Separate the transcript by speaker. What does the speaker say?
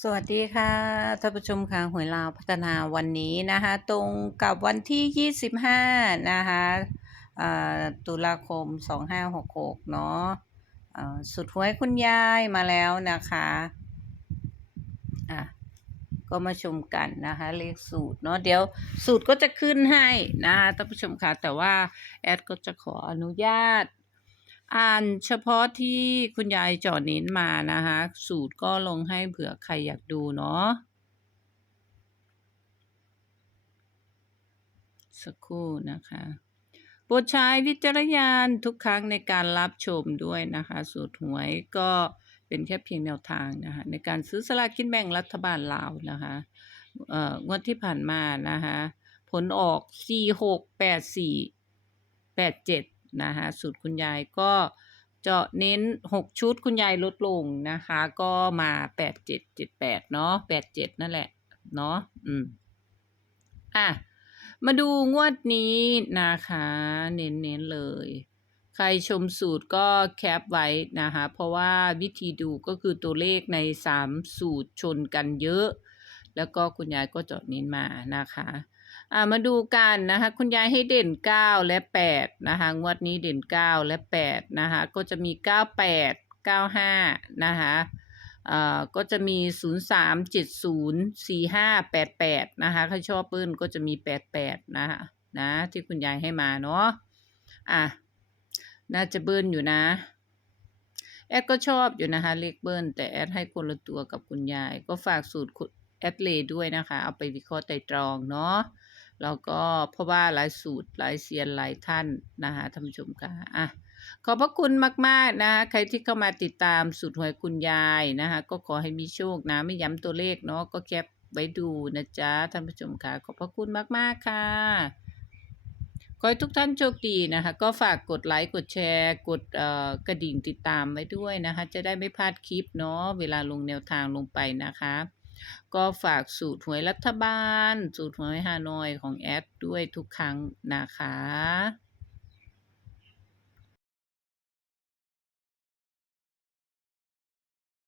Speaker 1: สวัสดีค่ะท่านผู้ชมค่ะหวยลาวพัฒนาวันนี้นะคะตรงกับวันที่ 25 นะคะตุลาคม 2566 เนาะอ่าสุดหวยคุณยายมาแล้วนะคะอะก็มาชมกันนะคะเลขสูตรเนาะเดี๋ยวสูตรก็จะขึ้นให้นะคะท่านผู้ชมค่ะแต่ว่าแอดก็จะขออนุญาต อ่านเฉพาะที่คุณยายเจอเน้นมานะคะ สูตรก็ลงให้เผื่อใครอยากดูเนาะสักครู่นะคะโปรดใช้วิจารณญาณทุกครั้งในการรับชมด้วยนะคะ สูตรหวยก็เป็นแค่เพียงแนวทางนะคะในการซื้อสลากกินแบ่งรัฐบาลลาวนะคะเอ่องวดที่ผ่านมานะคะ ผลออก 4 6 8 4 8 7 นะคะสูตรคุณยายก็เจาะเน้น 6 ชุดคุณยายลดลงนะคะ ก็มา 8 7 7 8 เนาะ8 7 นั่นแหละ เนาะอืมอะมาดูงวดนี้นะคะ เน้นๆเลย ใครชมสูตรก็แคปไว้นะคะ เพราะว่าวิธีดูก็คือตัวเลขใน 3 สูตรชนกันเยอะ แล้วก็คุณยายก็จาะเน้นมานะคะอ่ามาดูกันนะคะ คุณยายให้เด่น 9 และ 8 นะคะ งวดนี้เด่น 9 และ 8 นะคะ ก็จะมี 98 95 นะคะอ่าก็จะมี 03 70 45 88 นะคะใครชอบเปิ้ลก็จะมี 88 นะคะนะที่คุณยายให้มาเนาะอะน่าจะเบิ้ลอยู่นะ แอดก็ชอบอยู่นะคะ เลขเบิ้ลแต่แอดให้คนละตัวกับคุณยาย ก็ฝากสูตรคุณ แอดเลด้วยนะคะ เอาไปวิเคราะห์ไตรตรองเนาะแล้วก็เพราะว่าหลายสูตรหลายเซียนหลายท่านนะคะท่านผู้ชมค่ะอะขอบพระคุณมาก ๆ นะคะใครที่เข้ามาติดตามสูตรหวยคุณยายนะคะ ก็ขอให้มีโชคนะ ไม่ย้ำตัวเลขเนาะก็แคปไว้ดูนะจ๊ะท่านผู้ชมค่ะขอบพระคุณมาก ๆ ค่ะขอให้ทุกท่านโชคดีนะคะ ก็ฝากกดไลค์กดแชร์ กดกระดิ่งติดตามไว้ด้วยนะคะ จะได้ไม่พลาดคลิปเนาะเวลาลงแนวทางลงไปนะคะ ก็ฝากสูตรหวยรัฐบาล สูตรหวยฮานอยของแอดด้วยทุกครั้งนะคะ